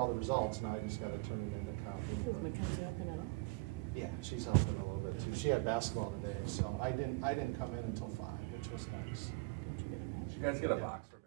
all the results. Now I just got to turn it into copy. Is Mackenzie helping at all? Yeah, she's helping a little bit too. She had basketball today, so I didn't come in until 5, which was nice. Don't you get a match? You guys get a box for basketball.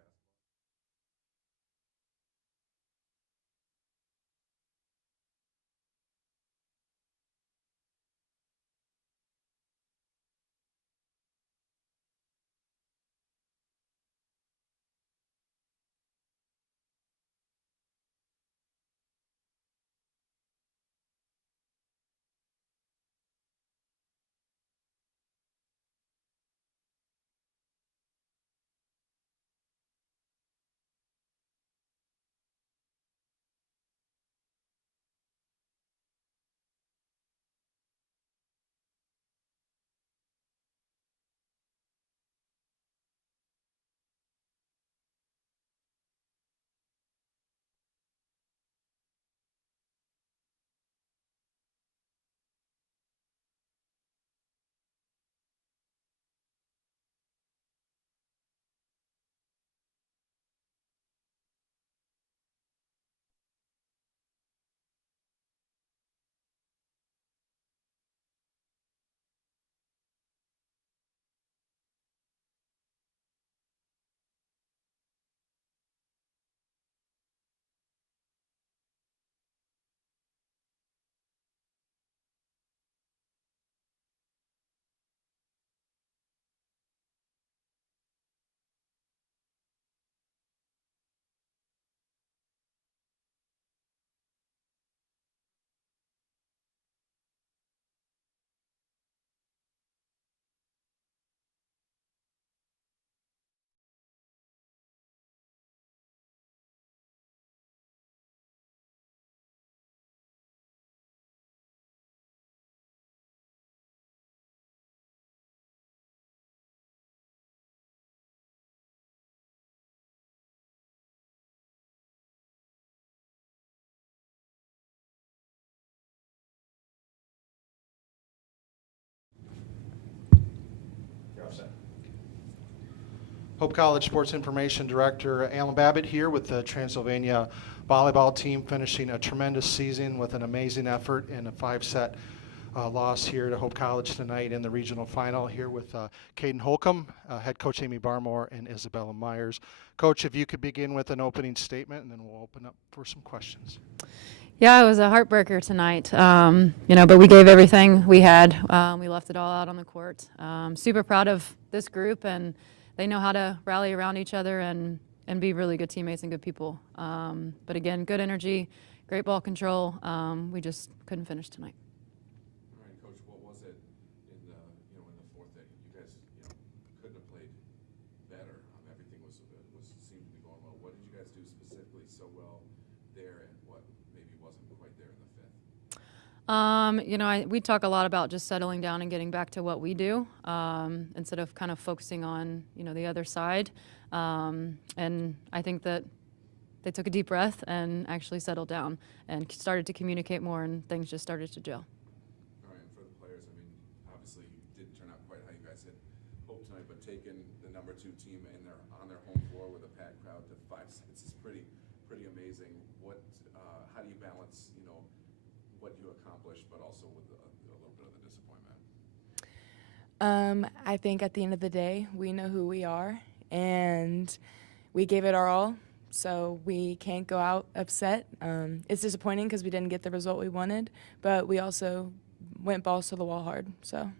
You're upset. Hope College Sports Information Director Alan Babbitt here with the Transylvania volleyball team, finishing a tremendous season with an amazing effort in a 5-set loss here to Hope College tonight in the regional final, here with Caden Holcomb, head coach Amy Barmore, and Isabella Myers. Coach, if you could begin with an opening statement, and then we'll open up for some questions. Yeah, it was a heartbreaker tonight, but we gave everything we had. We left it all out on the court. Super proud of this group, and they know how to rally around each other and be really good teammates and good people. But again, good energy, great ball control. We just couldn't finish tonight. All right, Coach, what was it in the in the fourth that you guys couldn't have played better? Everything was seemed to be going well. What did you guys do specifically so well there, and what maybe wasn't quite there in the fifth? We talk a lot about just settling down and getting back to what we do instead of kind of focusing on, the other side. And I think that they took a deep breath and actually settled down and started to communicate more, and things just started to gel. All right, and for the players, obviously you didn't turn out quite how you guys had hoped tonight, but taking the number 2 team on their home floor with a packed crowd to 5 sets is pretty amazing. How do you balance, what you accomplished, but also with a little bit of the disappointment? I think at the end of the day, we know who we are, and we gave it our all, so we can't go out upset. It's disappointing because we didn't get the result we wanted, but we also went balls to the wall hard, so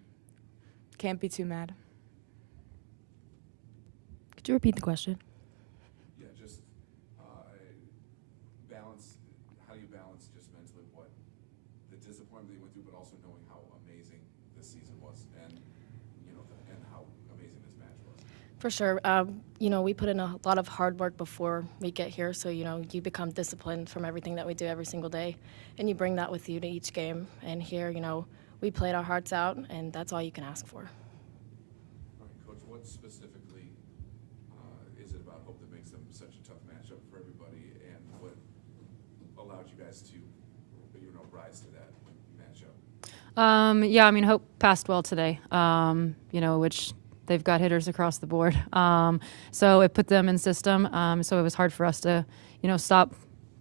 can't be too mad. Could you repeat the question? Yeah, just balance. How do you balance just mentally what the disappointment that you went through, but also knowing how amazing this season was, and and how amazing this match was? For sure. We put in a lot of hard work before we get here, so, you become disciplined from everything that we do every single day, and you bring that with you to each game. And here, we played our hearts out, and that's all you can ask for. All right, Coach, what specifically is it about Hope that makes them such a tough matchup for everybody, and what allowed you guys to, rise to that matchup? Hope passed well today, which they've got hitters across the board. So it put them in system. So it was hard for us to, stop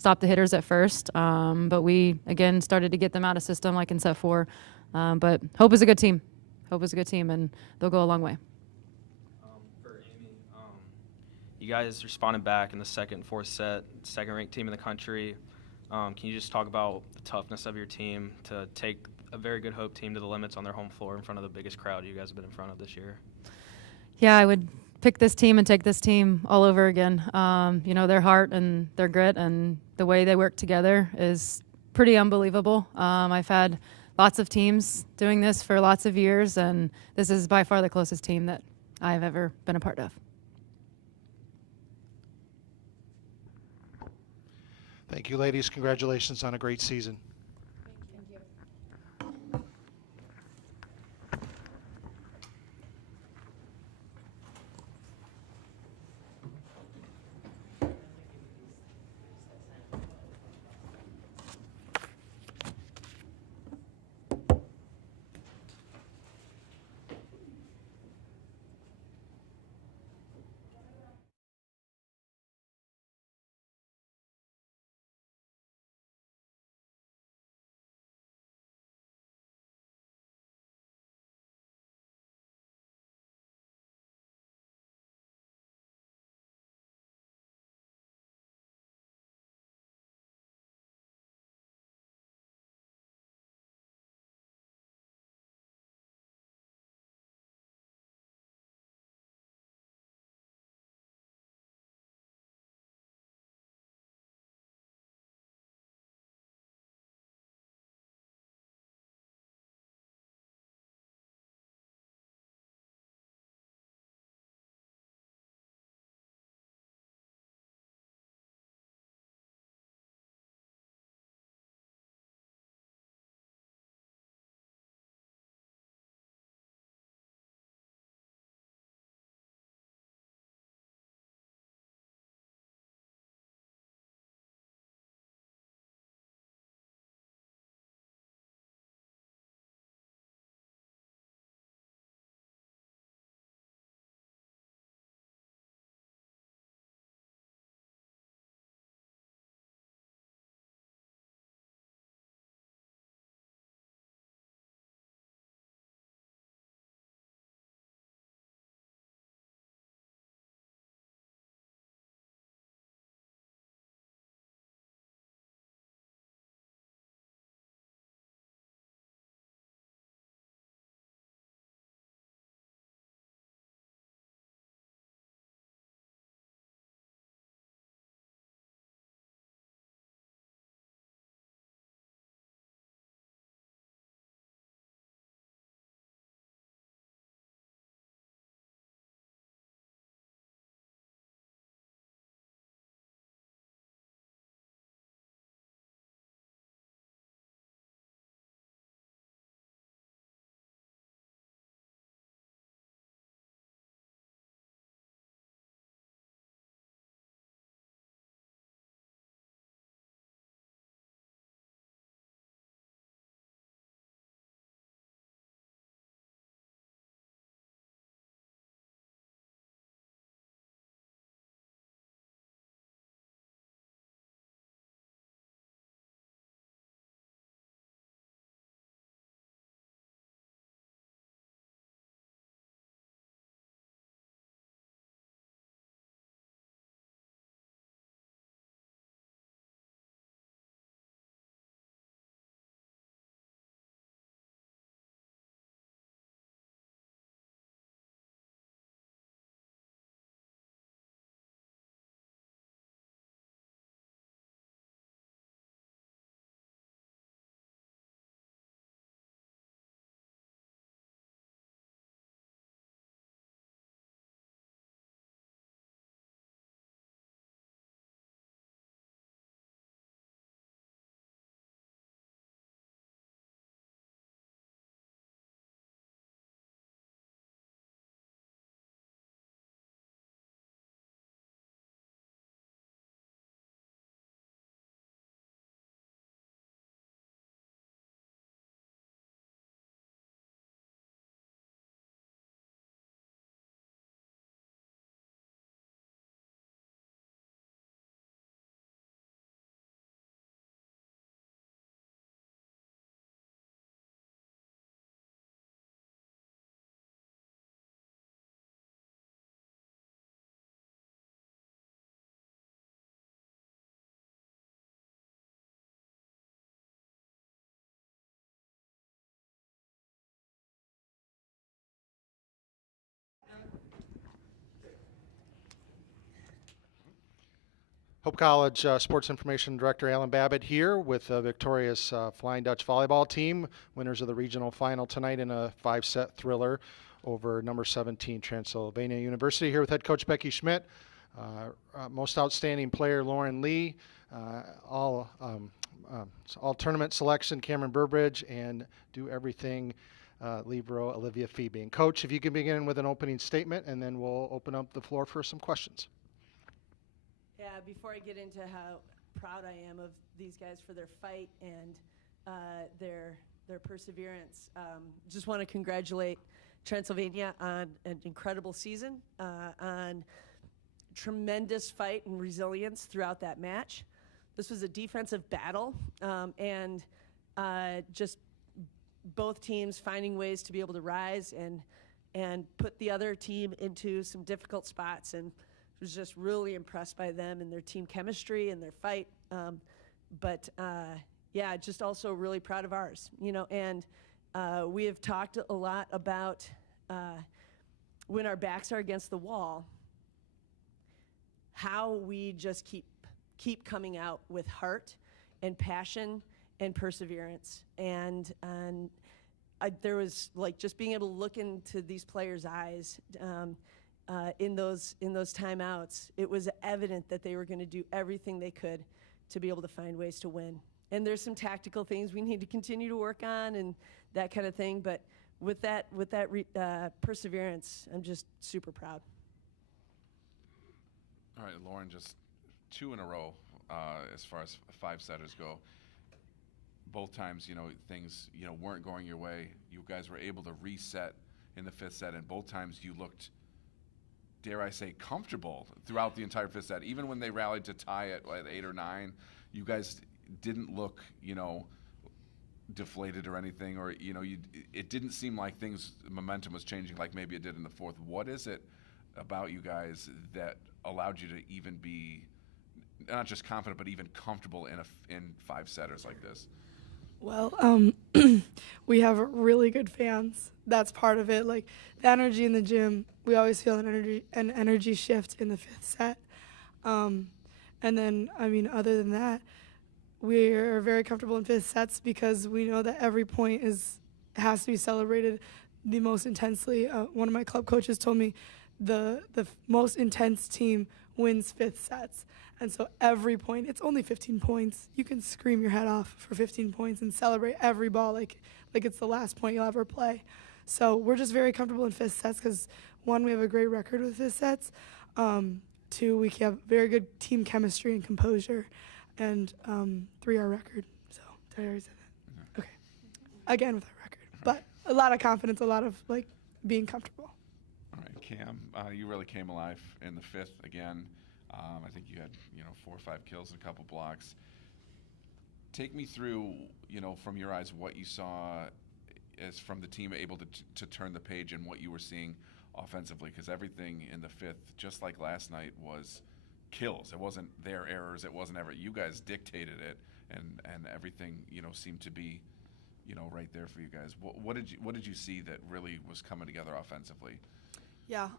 stop the hitters at first. But we, again, started to get them out of system like in set 4. But Hope is a good team. Hope is a good team, and they'll go a long way. For Amy, you guys responded back in the second, fourth set, second-ranked team in the country. Can you just talk about the toughness of your team to take a very good Hope team to the limits on their home floor in front of the biggest crowd you guys have been in front of this year? Yeah, I would pick this team and take this team all over again. Their heart and their grit and the way they work together is pretty unbelievable. I've had lots of teams doing this for lots of years, and this is by far the closest team that I've ever been a part of. Thank you, ladies. Congratulations on a great season. Hope College Sports Information Director Alan Babbitt here with the victorious Flying Dutch volleyball team, winners of the regional final tonight in a 5-set thriller over number 17 Transylvania University. Here with head coach Becky Schmidt, most outstanding player Lauren Lee, all tournament selection Cameron Burbridge, and do everything libero Olivia Phoebe. And Coach, if you can begin with an opening statement, and then we'll open up the floor for some questions. Yeah, before I get into how proud I am of these guys for their fight and their perseverance, just want to congratulate Transylvania on an incredible season, on tremendous fight and resilience throughout that match. This was a defensive battle, and just both teams finding ways to be able to rise and put the other team into some difficult spots, and was just really impressed by them and their team chemistry and their fight. Yeah, just also really proud of ours, and we have talked a lot about when our backs are against the wall, how we just keep coming out with heart and passion and perseverance. And there was like just being able to look into these players' eyes in those timeouts. It was evident that they were going to do everything they could to be able to find ways to win. And there's some tactical things we need to continue to work on and that kind of thing. But with that perseverance, I'm just super proud. All right, Lauren, just 2 in a row as far as 5-setters go. Both times, things, weren't going your way. You guys were able to reset in the 5th set, and both times you looked, dare I say, comfortable throughout the entire 5th set. Even when they rallied to tie it at 8 or 9, you guys didn't look, deflated or anything, or it didn't seem like momentum was changing like maybe it did in the 4th. What is it about you guys that allowed you to even be not just confident but even comfortable in 5-setters like this? Well, we have really good fans. That's part of it. Like the energy in the gym, we always feel an energy shift in the 5th set. And then, other than that, we are very comfortable in 5th sets because we know that every point has to be celebrated the most intensely. One of my club coaches told me the most intense team wins 5th sets. And so every point, it's only 15 points. You can scream your head off for 15 points and celebrate every ball like it's the last point you'll ever play. So we're just very comfortable in 5th sets because, 1, we have a great record with 5th sets. 2, we have very good team chemistry and composure. And 3, our record. So did I already say that? Okay. Again with our record. But a lot of confidence, a lot of being comfortable. All right, Cam, you really came alive in the 5th again. I think you had 4 or 5 kills and a couple blocks. Take me through, from your eyes, what you saw as from the team able to turn the page and what you were seeing offensively, because everything in the 5th, just like last night, was kills. It wasn't their errors. It wasn't ever. You guys dictated it, and everything seemed to be right there for you guys. What did you see that really was coming together offensively? Yeah.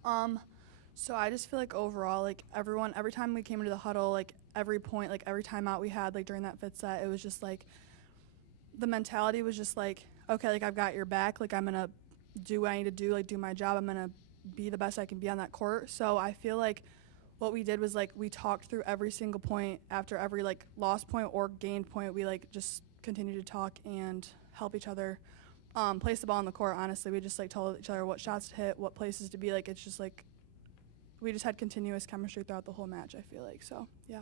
So I just feel like overall, every time we came into the huddle, every point, every timeout we had, during that 5th set, it was just the mentality was just okay, I've got your back. I'm gonna do what I need to do, do my job. I'm gonna be the best I can be on that court. So I feel like what we did was we talked through every single point. After every lost point or gained point, we just continued to talk and help each other place the ball on the court. Honestly, we just told each other what shots to hit, what places to be. It's just we just had continuous chemistry throughout the whole match, I feel like. So, yeah.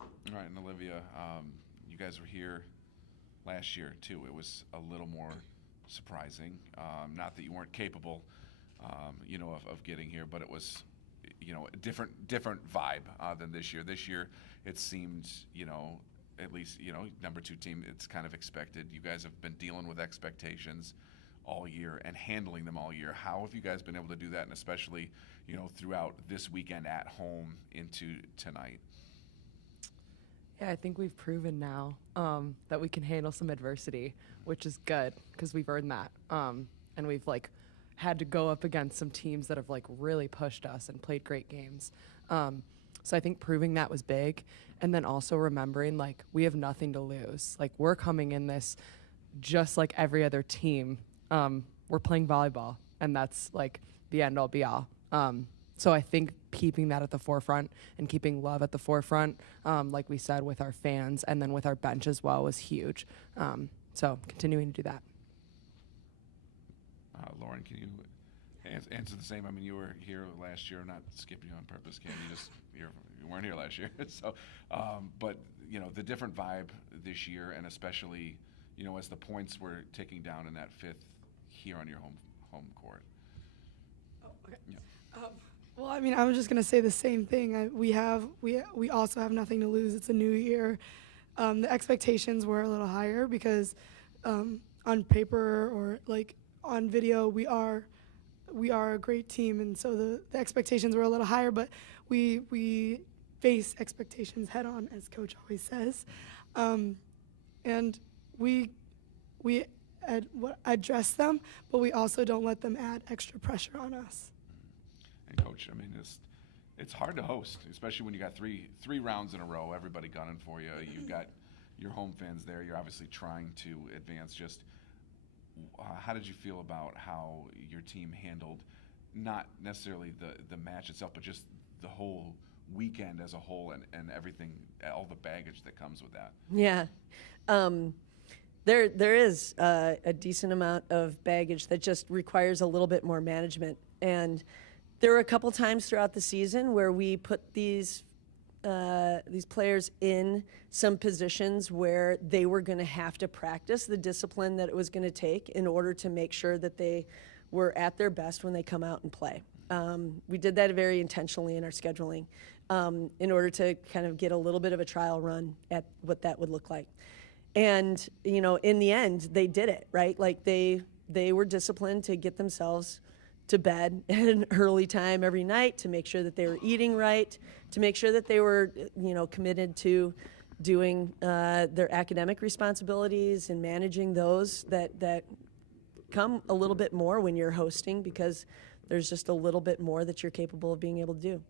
All right, and Olivia, you guys were here last year, too. It was a little more surprising. Not that you weren't capable, of getting here, but it was, a different vibe than this year. This year, it seemed, at least, number 2 team, it's kind of expected. You guys have been dealing with expectations all year and handling them all year. How have you guys been able to do that, and especially, throughout this weekend at home into tonight? Yeah, I think we've proven now that we can handle some adversity, which is good because we've earned that. And we've had to go up against some teams that have really pushed us and played great games. So I think proving that was big, and then also remembering like we have nothing to lose. Like we're coming in this just like every other team. We're playing volleyball, and that's like the end all be all. So I think keeping that at the forefront and keeping love at the forefront, like we said, with our fans and then with our bench as well, was huge. So continuing to do that. Lauren, can you answer the same? I mean, you were here last year. I'm not skipping you on purpose, Cam. You weren't here last year. So, but you know, the different vibe this year, and especially, you know, as the points were ticking down in that fifth here on your home court. Oh, okay. Yeah. Well, I mean, I was just gonna say the same thing. We also have nothing to lose. It's a new year. The expectations were a little higher because on paper or like on video, we are a great team, and so the expectations were a little higher. But we face expectations head on, as Coach always says, and we address them, but we also don't let them add extra pressure on us. And Coach, I mean, it's hard to host, especially when you got three rounds in a row, everybody gunning for you. You've got your home fans there. You're obviously trying to advance. Just how did you feel about how your team handled not necessarily the match itself, but just the whole weekend as a whole and everything, all the baggage that comes with that? Yeah. There is a decent amount of baggage that just requires a little bit more management. And there were a couple times throughout the season where we put these players in some positions where they were going to have to practice the discipline that it was going to take in order to make sure that they were at their best when they come out and play. We did that very intentionally in our scheduling in order to kind of get a little bit of a trial run at what that would look like. And, you know, in the end, they did it, right? Like they were disciplined to get themselves to bed at an early time every night, to make sure that they were eating right, to make sure that they were, you know, committed to doing their academic responsibilities and managing those that come a little bit more when you're hosting, because there's just a little bit more that you're capable of being able to do.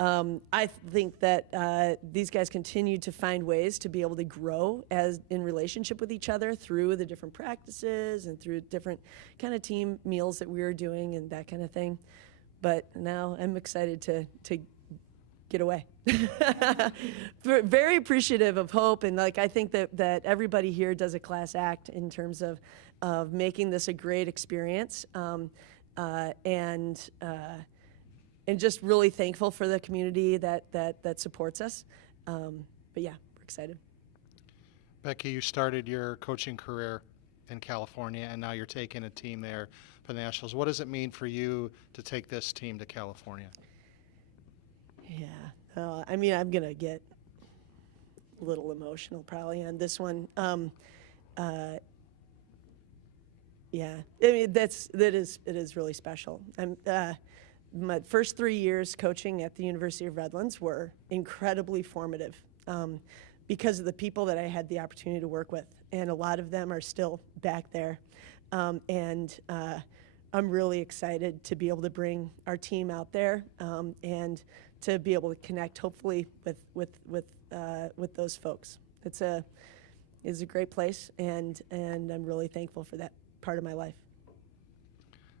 I think that these guys continue to find ways to be able to grow as in relationship with each other through the different practices and through different kind of team meals that we were doing and that kind of thing. But now I'm excited to get away. Very appreciative of Hope, and like I think that everybody here does a class act in terms of making this a great experience. And just really thankful for the community that supports us. But yeah, we're excited. Becky, you started your coaching career in California, and now you're taking a team there for the Nationals. What does it mean for you to take this team to California? Yeah, I mean, I'm going to get a little emotional probably on this one. Yeah, I mean, it is really special. My first 3 years coaching at the University of Redlands were incredibly formative because of the people that I had the opportunity to work with, and a lot of them are still back there. And I'm really excited to be able to bring our team out there and to be able to connect, hopefully, with those folks. It's a great place, and I'm really thankful for that part of my life.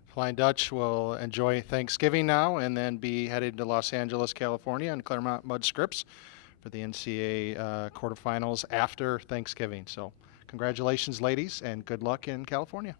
Flying Dutch will enjoy Thanksgiving now and then be headed to Los Angeles, California, and Claremont Mud Scripps for the NCAA quarterfinals after Thanksgiving. So congratulations, ladies, and good luck in California.